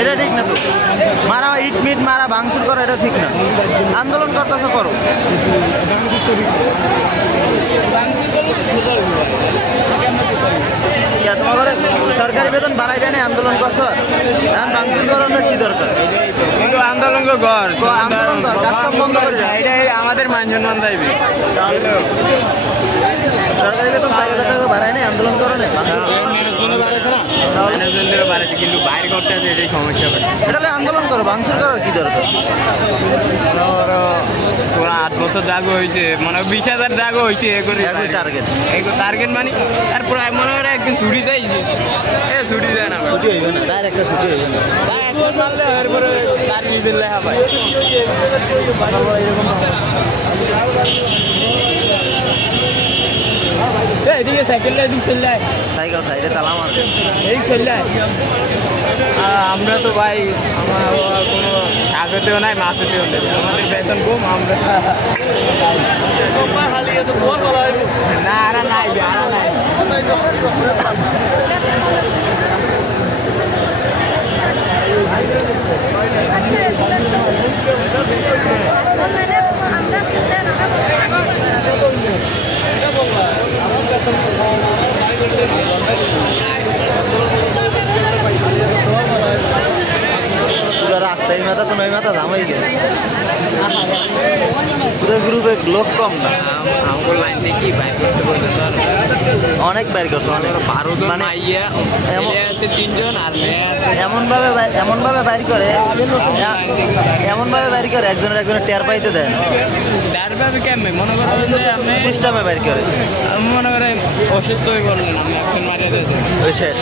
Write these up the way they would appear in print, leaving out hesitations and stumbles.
এটা ঠিক না তো, মারা ইট মিট মারা ভাঙচুর করা এটা ঠিক না। আন্দোলন করতেছ করো, তোমার সরকারি বেতন বাড়াই দেয় না, আন্দোলন করছো এখন ভাঙচুর করানোর কি দরকার? কিন্তু আন্দোলন কর, আন্দোলন কর, কাজ কাম বন্ধ করে দাও। এটা আমাদের মান সম্মান চাইবে। সরকারি বেতন 4,000 টাকা বাড়ায় নাই, আন্দোলন করো না, কিন্তু বাইরে করতে আছে এটাই সমস্যা। এটা আন্দোলন করো, ভাঙচুর করার কি দরকার? তোরা 8 বছর জাগো হয়েছে, মানে 20,000 জাগো হয়েছে টার্গেট টার্গেট মানে তারপর মনে করে একদিন ছুটি চাইছে, ছুটি দেয় না, ছুটি হইবে না, ডাইরেক্ট ছুটি হইবে না, একজন মারলে এরপরে তার নিজের লেখা পায়। এদিকে সাইকেল সাইকেল সাইডে তালা মার এই চললে আমরা তো ভাই আমার কোনো স্বাগতেও নাই মাছেতেও নেই, আমাদের বেতন কম, আমরা না আরা নাই আরা নাই। পুরো রাস্তায় মাথা তো নয় মাথা জামাই গেছে, পুরো গ্রুপে লোক কম না, আমার লাইন থেকে বাইক করতে বলতে অনেক বাইর করছে, অনেক মানে আছে 3 জন আর মেয়ে আছে। এমনভাবে বাইর করে, এমনভাবে বাইর করে একজনের টের পাইতে দেয়, তার ভাবে কেমন মনে করেন যে আমি সিস্টেমে বাইর করে, আমি মনে করেন অসুস্থ হয়ে পড়লেন, আমি অ্যাকশন মারিয়ে দিতে ওই শেষ।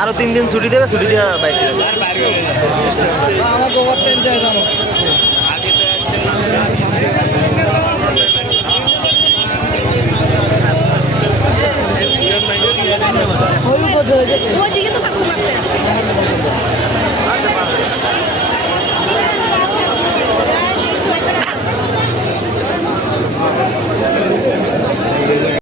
আরো 3 দিন ছুটি দেবে, ছুটি দিয়ে বাইর করে আর বাইরে করে আমাকে ওভার টাইম চাই জানো আগে তো ওই দিকে তো কাকু মারতে